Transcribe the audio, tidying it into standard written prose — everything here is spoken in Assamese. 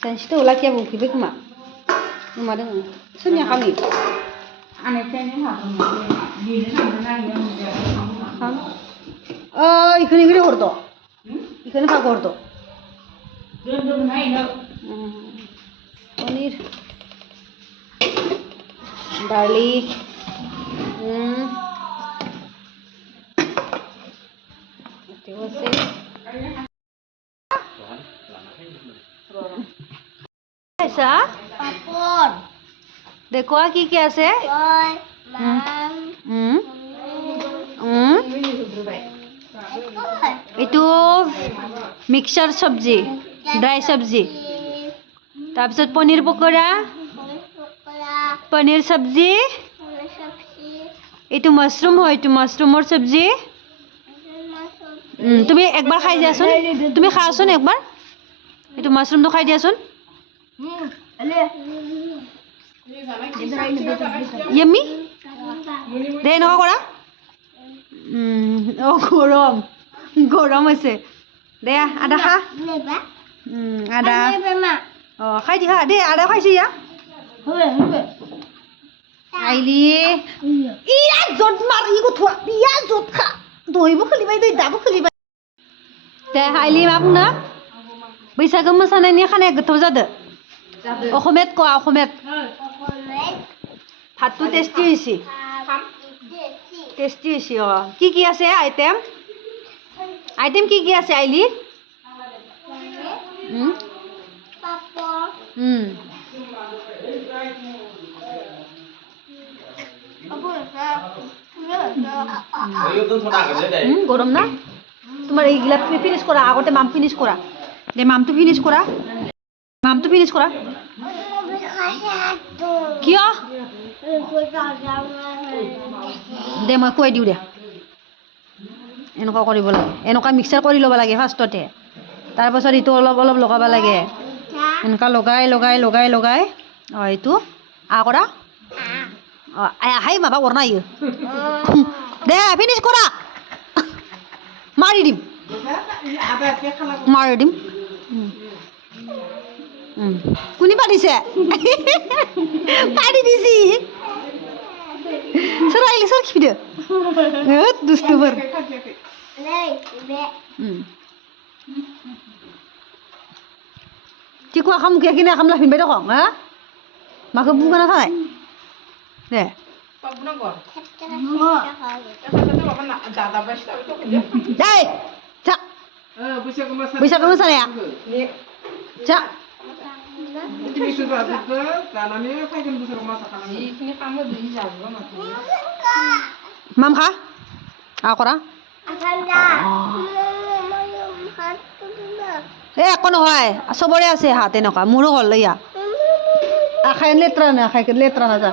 Sensitif ulah kia buki bek mak. Rumah deng. Sunya kami. Ham. Ikan ini kordo. Ikan apa kordo? Paneer. Garlic. ऐसा পাপড় देखो की क्या से কয় মাম এইটো মিক্সার সবজি ড্রাই সবজি তাৰপিছত পনীৰ পকোৰা পকোড়া পনীৰ সবজি সবজি এইটো মাশৰুম হয় এইটো মাশৰুমৰ সবজি তুমি একবাৰ খাই দিয়াচোন তুমি খাওচোন একবাৰ এইটো মাশৰুমটো খাই দিয়াচোন ইয়ামি দে এনেকুৱা কৰা গৰম গৰম হৈছে দে আদা খা নেবা আদা নেবা খাই দি খা দে আদা খাইছো ইয়া হবে হবে আইলি ইয়া জট মাৰ ই গুঠোৱা ইয়া জট খা দহিবো খুলিবাই দই দাবো খুলিবাই দে আইলি मा बुंनो बैसागो मोसानायनि खानाया गोथाव जादो অসমীয়াত কোৱা অসমীয়াত ভাতটো টেষ্টি হৈছে টেষ্টি হৈছে কি আছে আইটেম আইটেম কি আছে আইলি গরম না তোমার এইগুলা ফিনিশ করা আগতে মাম ফিনিশ করা দে মামটো ফিনিশ করা কিয় দে মই কৈ দিওঁ দে এনেকুৱা কৰিব লাগে এনেকুৱা মিক্সাৰ কৰি ল'ব লাগে ফাৰ্ষ্টতে তাৰপাছত এইটো অলপ অলপ লগাব লাগে এনেকুৱা লগাই লগাই লগাই লগাই এইটো কৰা আহাই মাবা কৰা নাই দে ফিনিশ কৰা মাৰি দিম কোনে পাতিছে পাতি দিছি সৰ আইলি সৰ কি দে দুষ্টুবাৰ কি কোৱা খাম কিনে খাম লাফিন বাইদেউ কওঁ হা মাকে বুকা নাথায় দে Đây, chạ. Bisa kamu sana ya? Cak. Mam kah? Aku ra? Aku নহয় চবৰে আছে হাত এনেকুৱা মোৰো হ'ল ইয়া আখাই লেত্ৰা না আখাই লেত্ৰা না যা